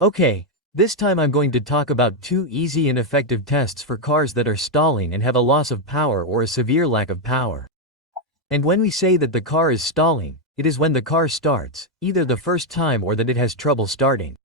Okay, this time I'm going to talk about two easy and effective tests for cars that are stalling and have a loss of power or a severe lack of power. And when we say that the car is stalling, it is when the car starts, either the first time or that it has trouble starting.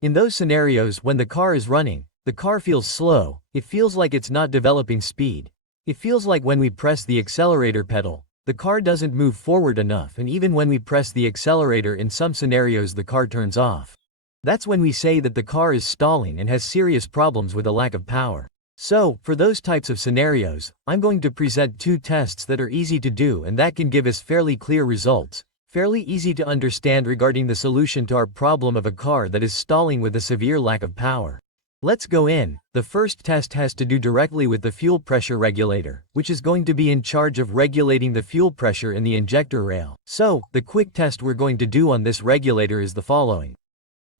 In those scenarios when the car is running, the car feels slow, it feels like it's not developing speed. It feels like when we press the accelerator pedal, the car doesn't move forward enough, and even when we press the accelerator in some scenarios the car turns off. That's when we say that the car is stalling and has serious problems with a lack of power. So, for those types of scenarios, I'm going to present two tests that are easy to do and that can give us fairly clear results, fairly easy to understand regarding the solution to our problem of a car that is stalling with a severe lack of power. Let's go in. The first test has to do directly with the fuel pressure regulator, which is going to be in charge of regulating the fuel pressure in the injector rail. So, the quick test we're going to do on this regulator is the following.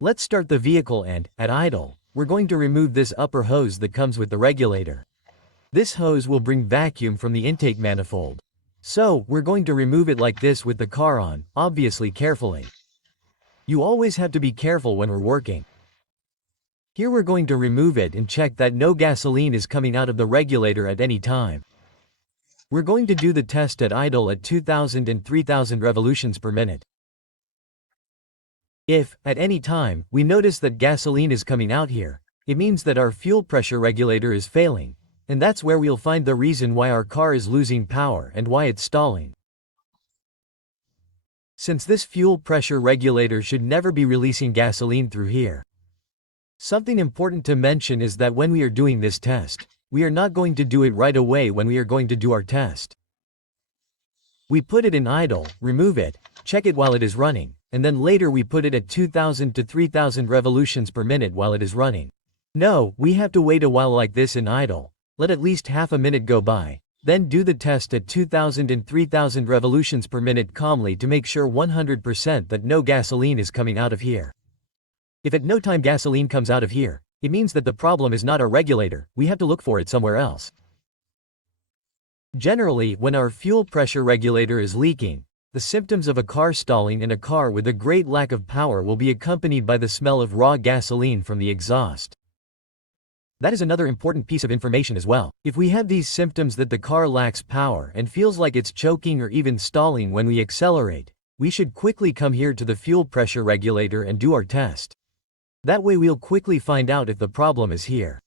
Let's start the vehicle and, at idle, we're going to remove this upper hose that comes with the regulator. This hose will bring vacuum from the intake manifold. So, we're going to remove it like this with the car on, obviously carefully. You always have to be careful when we're working. Here we're going to remove it and check that no gasoline is coming out of the regulator at any time. We're going to do the test at idle at 2000 and 3000 revolutions per minute. If, at any time, we notice that gasoline is coming out here, it means that our fuel pressure regulator is failing, and that's where we'll find the reason why our car is losing power and why it's stalling. Since this fuel pressure regulator should never be releasing gasoline through here. Something important to mention is that when we are doing this test, we are not going to do it right away when we are going to do our test. We put it in idle, remove it, check it while it is running, and then later we put it at 2000 to 3000 revolutions per minute while it is running. No, we have to wait a while like this in idle, let at least half a minute go by, then do the test at 2000 and 3000 revolutions per minute calmly to make sure 100% that no gasoline is coming out of here. If at no time gasoline comes out of here, it means that the problem is not our regulator, we have to look for it somewhere else. Generally, when our fuel pressure regulator is leaking, the symptoms of a car stalling in a car with a great lack of power will be accompanied by the smell of raw gasoline from the exhaust. That is another important piece of information as well. If we have these symptoms that the car lacks power and feels like it's choking or even stalling when we accelerate, we should quickly come here to the fuel pressure regulator and do our test. That way we'll quickly find out if the problem is here.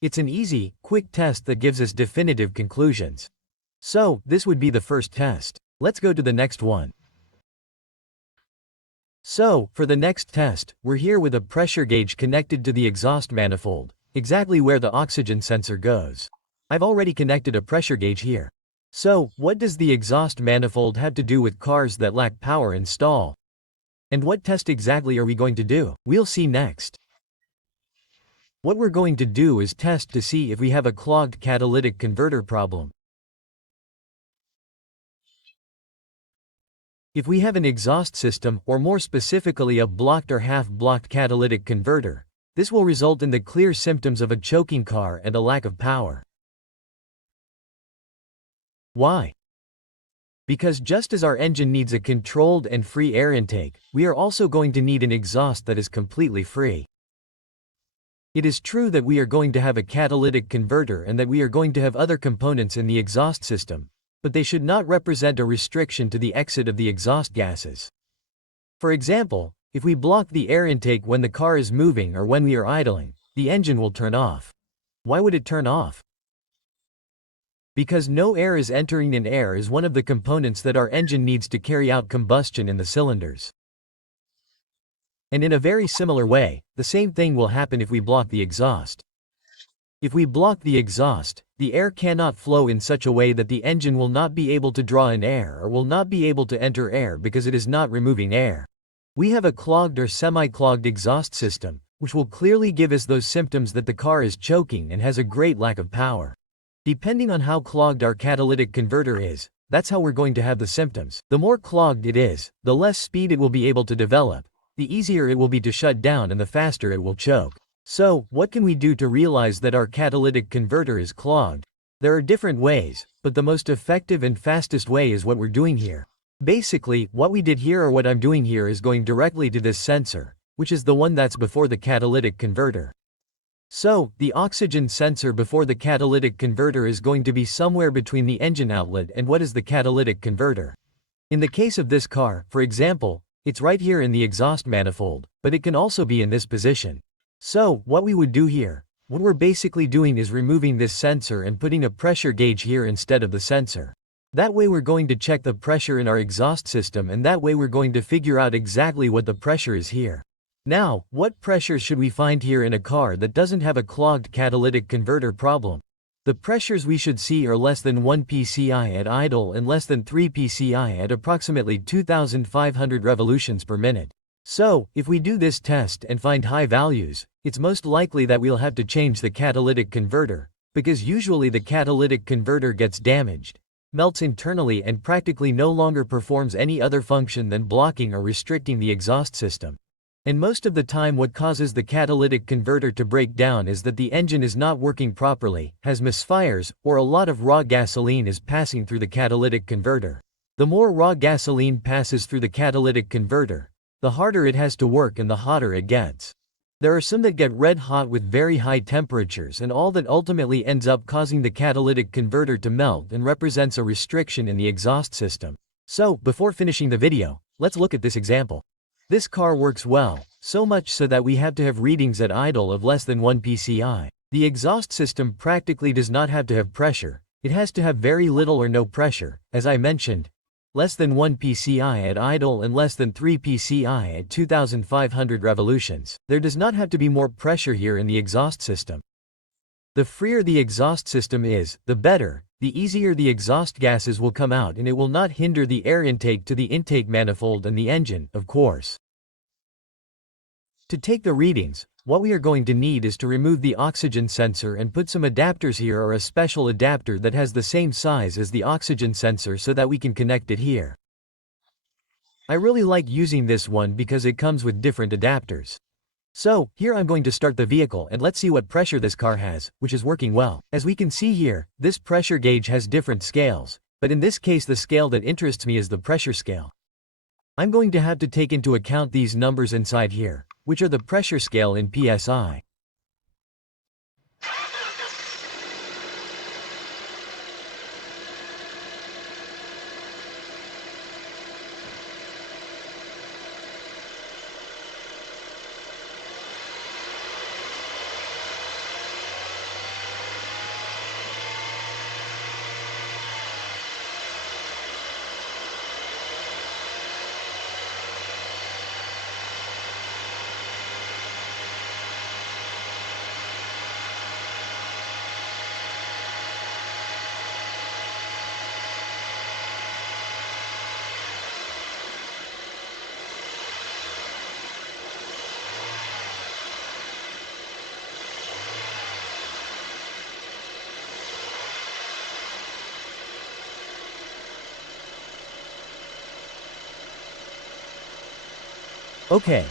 It's an easy, quick test that gives us definitive conclusions. So, this would be the first test. Let's go to the next one. So, for the next test, we're here with a pressure gauge connected to the exhaust manifold, exactly where the oxygen sensor goes. I've already connected a pressure gauge here. So, what does the exhaust manifold have to do with cars that lack power and stall? And what test exactly are we going to do? We'll see next. What we're going to do is test to see if we have a clogged catalytic converter problem. If we have an exhaust system, or more specifically a blocked or half-blocked catalytic converter, this will result in the clear symptoms of a choking car and a lack of power. Why? Because just as our engine needs a controlled and free air intake, we are also going to need an exhaust that is completely free. It is true that we are going to have a catalytic converter and that we are going to have other components in the exhaust system, but they should not represent a restriction to the exit of the exhaust gases. For example, if we block the air intake when the car is moving or when we are idling, the engine will turn off. Why would it turn off? Because no air is entering, and air is one of the components that our engine needs to carry out combustion in the cylinders. And in a very similar way, the same thing will happen if we block the exhaust. If we block the exhaust, the air cannot flow in such a way that the engine will not be able to draw in air or will not be able to enter air because it is not removing air. We have a clogged or semi-clogged exhaust system, which will clearly give us those symptoms that the car is choking and has a great lack of power. Depending on how clogged our catalytic converter is, that's how we're going to have the symptoms. The more clogged it is, the less speed it will be able to develop, the easier it will be to shut down, and the faster it will choke. So, what can we do to realize that our catalytic converter is clogged? There are different ways, but the most effective and fastest way is what we're doing here. Basically, what we did here or what I'm doing here is going directly to this sensor, which is the one that's before the catalytic converter. So, the oxygen sensor before the catalytic converter is going to be somewhere between the engine outlet and what is the catalytic converter. In the case of this car, for example, it's right here in the exhaust manifold, but it can also be in this position. So, what we would do here, what we're basically doing is removing this sensor and putting a pressure gauge here instead of the sensor. That way we're going to check the pressure in our exhaust system, and that way we're going to figure out exactly what the pressure is here. Now, what pressure should we find here in a car that doesn't have a clogged catalytic converter problem? The pressures we should see are less than 1 psi at idle and less than 3 psi at approximately 2,500 revolutions per minute. So, if we do this test and find high values, it's most likely that we'll have to change the catalytic converter, because usually the catalytic converter gets damaged, melts internally, and practically no longer performs any other function than blocking or restricting the exhaust system. And most of the time what causes the catalytic converter to break down is that the engine is not working properly, has misfires, or a lot of raw gasoline is passing through the catalytic converter. The more raw gasoline passes through the catalytic converter, the harder it has to work and the hotter it gets. There are some that get red hot with very high temperatures, and all that ultimately ends up causing the catalytic converter to melt and represents a restriction in the exhaust system. So, before finishing the video, let's look at this example. This car works well, so much so that we have to have readings at idle of less than 1 psi. The exhaust system practically does not have to have pressure, it has to have very little or no pressure, as I mentioned, less than 1 psi at idle and less than 3 psi at 2,500 revolutions. There does not have to be more pressure here in the exhaust system. The freer the exhaust system is, the better, the easier the exhaust gases will come out, and it will not hinder the air intake to the intake manifold and the engine, of course. To take the readings, what we are going to need is to remove the oxygen sensor and put some adapters here, or a special adapter that has the same size as the oxygen sensor so that we can connect it here. I really like using this one because it comes with different adapters. So, here I'm going to start the vehicle and let's see what pressure this car has, which is working well. As we can see here, this pressure gauge has different scales, but in this case the scale that interests me is the pressure scale. I'm going to have to take into account these numbers inside here, which are the pressure scale in PSI. Okay.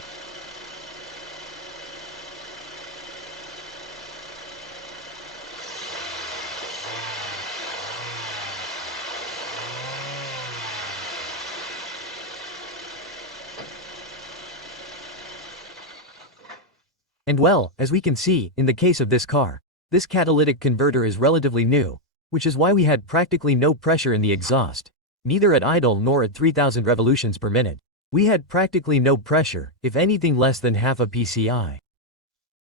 And well, as we can see, in the case of this car, this catalytic converter is relatively new, which is why we had practically no pressure in the exhaust, neither at idle nor at 3,000 revolutions per minute. We had practically no pressure, if anything less than half a psi.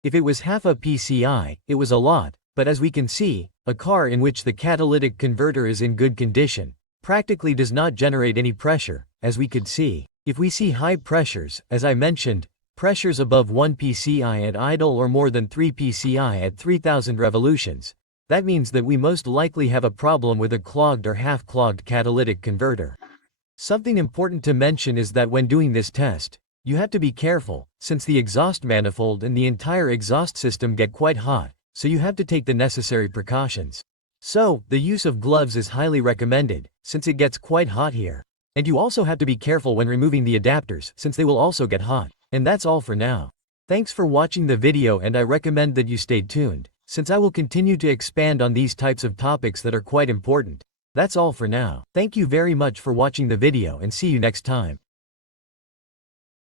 If it was half a psi, it was a lot, but as we can see, a car in which the catalytic converter is in good condition practically does not generate any pressure, as we could see. If we see high pressures, as I mentioned, pressures above 1 psi at idle or more than 3 psi at 3,000 revolutions, that means that we most likely have a problem with a clogged or half-clogged catalytic converter. Something important to mention is that when doing this test, you have to be careful, since the exhaust manifold and the entire exhaust system get quite hot, so you have to take the necessary precautions. So, the use of gloves is highly recommended, since it gets quite hot here. And you also have to be careful when removing the adapters, since they will also get hot. And that's all for now. Thanks for watching the video, and I recommend that you stay tuned, since I will continue to expand on these types of topics that are quite important. That's all for now. Thank you very much for watching the video, and see you next time.